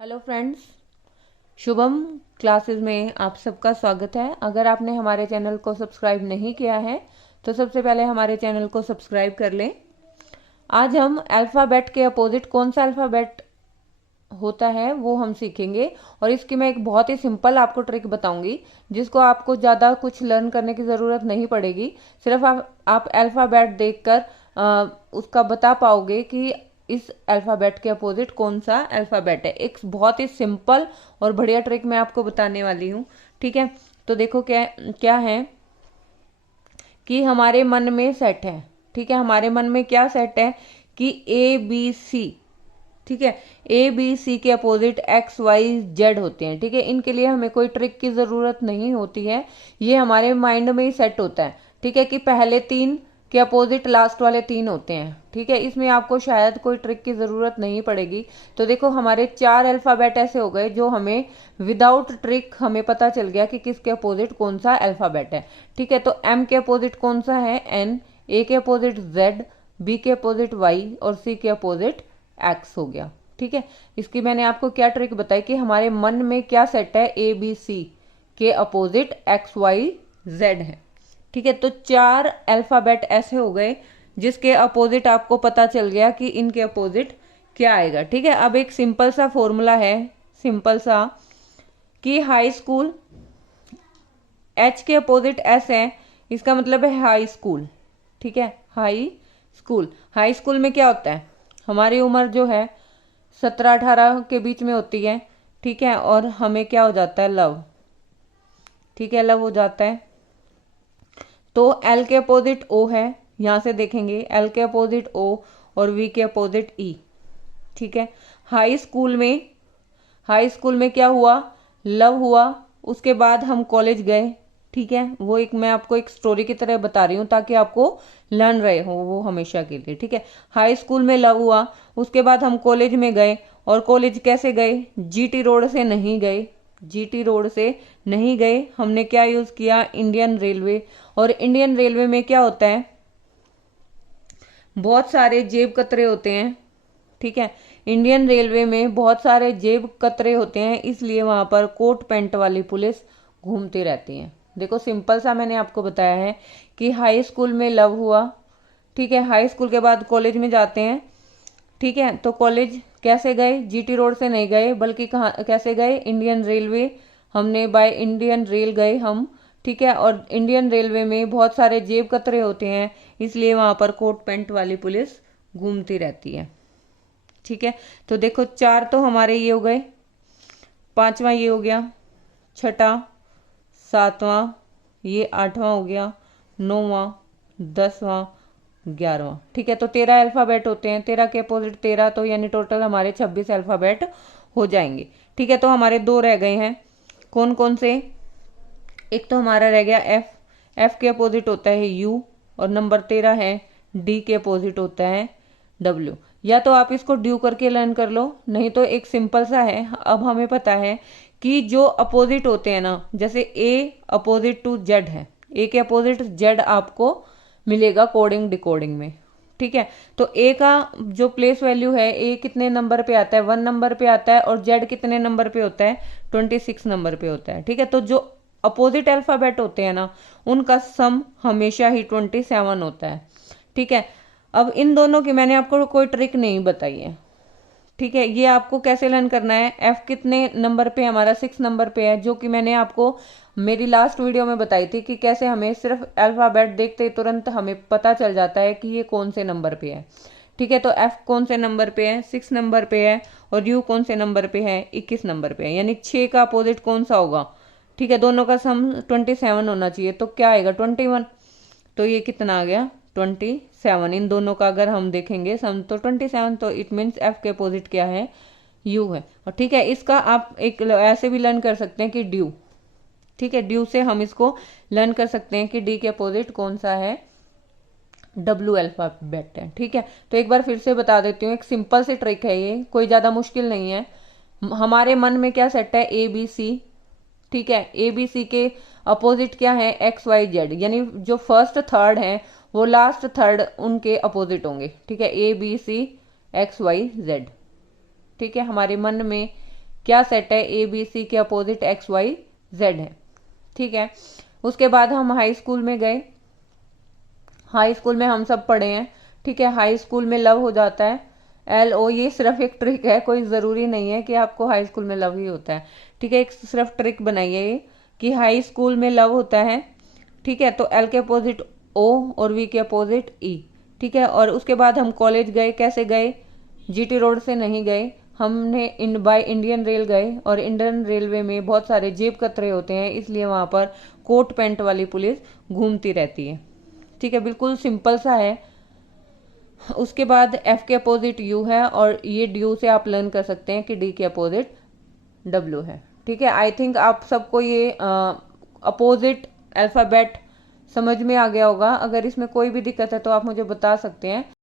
Hello friends, Shubham classes में आप सबका स्वागत है। अगर आपने हमारे चैनल को सब्सक्राइब नहीं किया है तो सबसे पहले हमारे चैनल को सब्सक्राइब कर लें। आज हम अल्फ़ाबेट के अपोजिट कौन सा अल्फ़ाबेट होता है वो हम सीखेंगे और इसकी मैं एक बहुत ही सिंपल आपको ट्रिक बताऊंगी जिसको आपको ज़्यादा कुछ लर्न करने की ज़रूरत नहीं पड़ेगी। सिर्फ आप अल्फ़ाबेट देखकर उसका बता पाओगे कि इस अल्फ़ाबेट के अपोजिट कौन सा अल्फ़ाबेट है। एक बहुत ही सिंपल और बढ़िया ट्रिक मैं आपको बताने वाली हूँ। ठीक है, तो देखो क्या क्या है कि हमारे मन में सेट है। ठीक है, हमारे मन में क्या सेट है कि ए बी सी। ठीक है, ए बी सी के अपोजिट एक्स वाई जेड होते हैं। ठीक है, इनके लिए हमें कोई ट्रिक की जरूरत नहीं होती है, ये हमारे माइंड में ही सेट होता है। ठीक है, कि पहले तीन के अपोजिट लास्ट वाले तीन होते हैं। ठीक है, इसमें आपको शायद कोई ट्रिक की जरूरत नहीं पड़ेगी। तो देखो हमारे चार अल्फाबेट ऐसे हो गए जो हमें विदाउट ट्रिक हमें पता चल गया कि किसके अपोजिट कौन सा अल्फाबेट है। ठीक है, तो एम के अपोजिट कौन सा है एन, ए के अपोजिट जेड, बी के अपोजिट वाई और सी के अपोजिट एक्स हो गया। ठीक है, इसकी मैंने आपको क्या ट्रिक बताई कि हमारे मन में क्या सेट है, ए बी सी के अपोजिट एक्स वाई जेड है। ठीक है, तो चार अल्फाबेट ऐसे हो गए जिसके अपोजिट आपको पता चल गया कि इनके अपोजिट क्या आएगा। ठीक है, अब एक सिंपल सा फॉर्मूला है, सिंपल सा, कि हाई स्कूल, एच के अपोजिट एस है, इसका मतलब है हाई स्कूल। ठीक है, हाई स्कूल, हाई स्कूल में क्या होता है, हमारी उम्र जो है 17-18 के बीच में होती है। ठीक है, और हमें क्या हो जाता है, लव। ठीक है, लव हो जाता है। तो एल के अपोजिट ओ है, यहां से देखेंगे एल के अपोजिट ओ और वी के अपोजिट ई। ठीक है, हाई स्कूल में, हाई स्कूल में क्या हुआ, लव हुआ। उसके बाद हम कॉलेज गए। ठीक है, वो एक मैं आपको एक स्टोरी की तरह बता रही हूँ ताकि आपको लर्न रहे हो वो हमेशा के लिए। ठीक है, हाई स्कूल में लव हुआ, उसके बाद हम कॉलेज में गए। और कॉलेज कैसे गए, जीटी रोड से नहीं गए, जीटी रोड से नहीं गए, हमने क्या यूज किया, इंडियन रेलवे। और इंडियन रेलवे में क्या होता है, बहुत सारे जेब कतरे होते हैं। ठीक है, इंडियन रेलवे में बहुत सारे जेब कतरे होते हैं, इसलिए वहां पर कोट पैंट वाली पुलिस घूमती रहती है। देखो सिंपल सा मैंने आपको बताया है कि हाई स्कूल में लव हुआ। ठीक है, हाई स्कूल के बाद कॉलेज में जाते हैं। ठीक है, तो कॉलेज कैसे गए, जीटी रोड से नहीं गए बल्कि कहाँ कैसे गए, इंडियन रेलवे, हमने बाय इंडियन रेल गए हम। ठीक है, और इंडियन रेलवे में बहुत सारे जेब कतरे होते हैं, इसलिए वहां पर कोट पैंट वाली पुलिस घूमती रहती है। ठीक है, तो देखो चार तो हमारे ये हो गए, पांचवा ये हो गया, छठा, सातवां, ये आठवां हो गया, नौवां, 10वां, 11वां। ठीक है, तो 13 अल्फाबेट होते हैं, 13 के अपोजिट 13, तो यानी टोटल हमारे 26 अल्फाबेट हो जाएंगे। ठीक है, तो हमारे दो रह गए हैं, कौन कौन से, एक तो हमारा रह गया एफ, एफ के अपोजिट होता है यू, और नंबर 13 है, डी के अपोजिट होता है डब्ल्यू। या तो आप इसको ड्यू करके लर्न कर लो, नहीं तो एक सिंपल सा है। अब हमें पता है कि जो अपोजिट होते हैं ना, जैसे ए अपोजिट टू जेड है, ए के अपोजिट जेड आपको मिलेगा कोडिंग डिकोडिंग में। ठीक है, तो ए का जो प्लेस वैल्यू है, ए कितने नंबर पे आता है, 1 नंबर पे आता है, और जेड कितने नंबर पे होता है, 26 नंबर पे होता है। ठीक है, तो जो अपोजिट अल्फाबेट होते हैं ना, उनका सम हमेशा ही 27 होता है। ठीक है, अब इन दोनों की मैंने आपको कोई ट्रिक नहीं बताई है। ठीक है, ये आपको कैसे लर्न करना है, एफ कितने नंबर पे हमारा 6 नंबर पे है, जो कि मैंने आपको मेरी लास्ट वीडियो में बताई थी कि कैसे हमें सिर्फ अल्फाबेट देखते ही तुरंत हमें पता चल जाता है कि ये कौन से नंबर पे है। ठीक है, तो एफ कौन से नंबर पे है, 6 नंबर पे है, और यू कौन से नंबर पे है, 21 नंबर पे है, यानी 6 का अपोजिट कौन सा होगा। ठीक है, दोनों का सम 27 होना चाहिए, तो क्या आएगा 21। तो ये कितना आ गया 27, इन दोनों का अगर हम देखेंगे सम तो 27, तो इट मीन्स एफ के अपोजिट क्या है, यू है। और ठीक है, इसका आप एक ऐसे भी लर्न कर सकते हैं कि ड्यू। ठीक है, ड्यू से हम इसको लर्न कर सकते हैं कि डी के अपोजिट कौन सा है, डब्ल्यू अल्फाबेट है। ठीक है, तो एक बार फिर से बता देती हूँ, एक सिंपल सी ट्रिक है, ये कोई ज्यादा मुश्किल नहीं है। हमारे मन में क्या सेट है, ए बी सी। ठीक है, ए बी सी के अपोजिट क्या है, एक्स वाई जेड, यानी जो फर्स्ट थर्ड है वो लास्ट थर्ड उनके अपोजिट होंगे। ठीक है, A B C X Y Z. ठीक है, हमारे मन में क्या सेट है, ए बी सी के अपोजिट एक्स वाई जेड है। ठीक है, उसके बाद हम हाई स्कूल में गए। हाई स्कूल में हम सब पढ़े हैं। ठीक है, हाई स्कूल में लव हो जाता है, एल ओ, ये सिर्फ एक ट्रिक है, कोई जरूरी नहीं है कि आपको हाई स्कूल में लव ही होता है। ठीक है, एक सिर्फ ट्रिक बनाइए ये कि हाई स्कूल में लव होता है। ठीक है, तो एल के अपोजिट ओ और वी के अपोजिट ई। ठीक है, और उसके बाद हम कॉलेज गए। कैसे गए, जीटी रोड से नहीं गए, हमने बाय इंडियन रेल गए, और इंडियन रेलवे में बहुत सारे जेब कतरे होते हैं, इसलिए वहां पर कोट पैंट वाली पुलिस घूमती रहती है। ठीक है, बिल्कुल सिंपल सा है। उसके बाद एफ के अपोजिट यू है, और ये ड्यू से आप लर्न कर सकते हैं कि डी के अपोजिट डब्ल्यू है। ठीक है, आई थिंक आप सबको ये अपोजिट अल्फाबेट समझ में आ गया होगा। अगर इसमें कोई भी दिक्कत है तो आप मुझे बता सकते हैं।